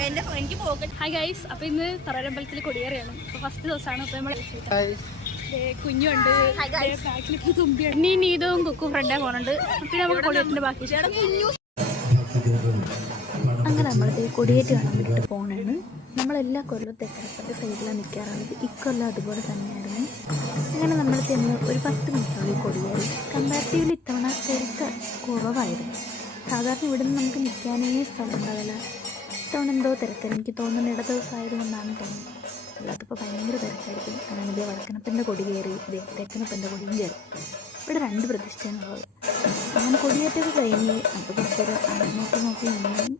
Hi guys, അപ്പോൾ ഇന്ന് തറരമ്പലത്തിൽ കൊടിയേറിയാണ്. അപ്പോൾ ഫസ്റ്റ് ദിവസമാണ്. അപ്പോൾ നമ്മൾ കുഞ്ഞുണ്ട്, ബാക്കിലിപ്പോൾ തുമ്പിയുണ്ട്, നീ നീതവും കുക്കും ഫ്രണ്ടേ പോകുന്നുണ്ട്. പിന്നെ നമുക്ക് കൊടിയേറ്റിൻ്റെ ബാക്കി അങ്ങനെ നമ്മളിത് കൊടിയേറ്റ് കാണാൻ വേണ്ടിയിട്ട് പോകുന്നതാണ്. നമ്മളെല്ലാ കൊല്ലവും തെക്കരപ്പത്തെ സൈഡിലാണ് നിൽക്കാറുള്ളത്. ഇക്കൊല്ലം അതുപോലെ തന്നെയായിരുന്നു. അങ്ങനെ നമ്മൾ ചെന്ന് ഒരു 10 മിനിറ്റുള്ളിൽ കൊടിയേറി. കമ്പാരിറ്റീവ്ലി ഇത്തവണ തിരക്ക് കുറവായിരുന്നു. സാധാരണ ഇവിടെ നിന്ന് നമുക്ക് നിൽക്കാനേ സ്ഥലം ഉണ്ടാവില്ല. ഇത്തവണ എന്തോ തിരക്കാണ്. എനിക്ക് തോന്നുന്നത് ഇട ദിവസമായതുകൊണ്ടാണ് തോന്നുന്നത്. അല്ലാത്തപ്പോൾ ഭയങ്കര തിരക്കായിരിക്കും. അങ്ങനെ ഇതേ വടക്കനപ്പൻ്റെ കൊടി കയറി, ഇതേ തെക്കനപ്പൻ്റെ കൊടിയും കയറി. ഇവിടെ 2 പ്രതിഷ്ഠയാണുള്ളത്. അങ്ങനെ കൊടിയേറ്റൊക്കെ കഴിഞ്ഞ് അപ്പോൾ കുറച്ചൊരു നോക്കി നിന്ന്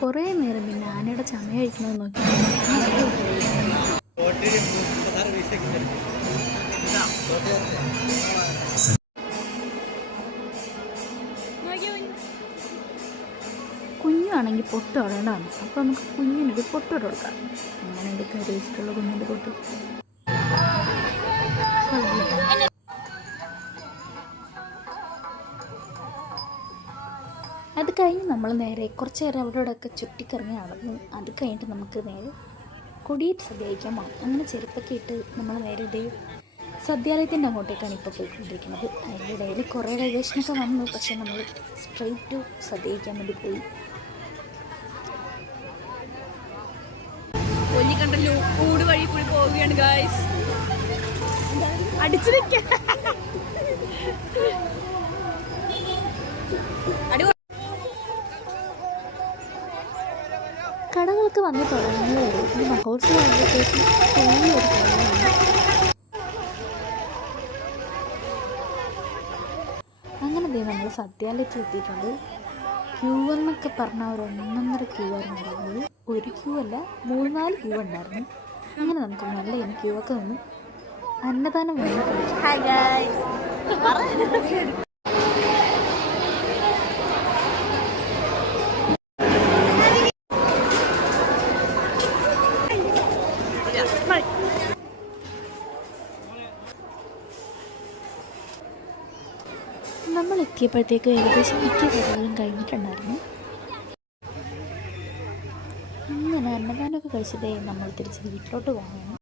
കുറേ നേരം പിന്നെ ആനയുടെ ചമയ കഴിക്കണമെന്ന് നോക്കി. കുഞ്ഞാണെങ്കിൽ പൊട്ട് തൊടേണ്ടതാണ്. അപ്പോൾ നമുക്ക് കുഞ്ഞിനൊരു പൊട്ട് കൊടുക്കാം. അങ്ങനെ എൻ്റെ കറി വെച്ചിട്ടുള്ള കുഞ്ഞിൻ്റെ പൊട്ട് അത് കഴിഞ്ഞ് നമ്മൾ നേരെ കുറച്ച് നേരം അവിടെ ഇവിടെയൊക്കെ ചുറ്റിക്കറങ്ങി നടന്നു. അത് കഴിഞ്ഞിട്ട് നമുക്ക് നേരെ കൊടിയേറ്റ് സദ്യ കഴിക്കാൻ പോകണം. അങ്ങനെ ചെരുപ്പൊക്കെ ഇട്ട് നമ്മൾ നേരെ ഇതേ സദ്യാലയത്തിൻ്റെ അങ്ങോട്ടേക്കാണ് ഇപ്പോൾ പോയിക്കൊണ്ടിരിക്കുന്നത്. അതിൻ്റെ ഇടയിൽ കുറേ ഡൈവേഷനൊക്കെ വന്നു. പക്ഷേ നമ്മൾ സ്ട്രെയിറ്റ് ടു സദ്യ കഴിക്കാൻ വേണ്ടി പോയി. കൊല്ലിക്കണ്ടല്ലോ കൂട് വഴി കൂടി പോവുകയാണ് ഗായ്സ്. അടിച്ചു നിൽക്കാം. കടകളൊക്കെ വന്ന് തുടങ്ങുന്നതേ ഈ മഹോത്സവമാകുമ്പോഴത്തേക്ക് വലിയൊരു കടകളാണ്. അങ്ങനെ നമ്മൾ സദ്യാലയത്തിൽ എത്തിയിട്ടുണ്ട്. ക്യൂ എന്നൊക്കെ പറഞ്ഞാൽ ഒരു 1.5 ക്യൂ ആയിരുന്നു ഉണ്ടായിരുന്നത്. ഒരു ക്യൂ അല്ല, 3-4 ക്യൂ ഉണ്ടായിരുന്നു. അങ്ങനെ നമുക്ക് നല്ല ക്യൂ ഒക്കെ നിന്ന് അന്നദാനം വേണം. നമ്മൾ എത്തിയപ്പോഴത്തേക്കും ഏകദേശം മിക്ക കടകളും കഴിഞ്ഞിട്ടുണ്ടായിരുന്നു. അങ്ങനെ അന്നദാനമൊക്കെ കഴിച്ചതേ നമ്മൾ തിരിച്ച് വീട്ടിലോട്ട് പോകണം.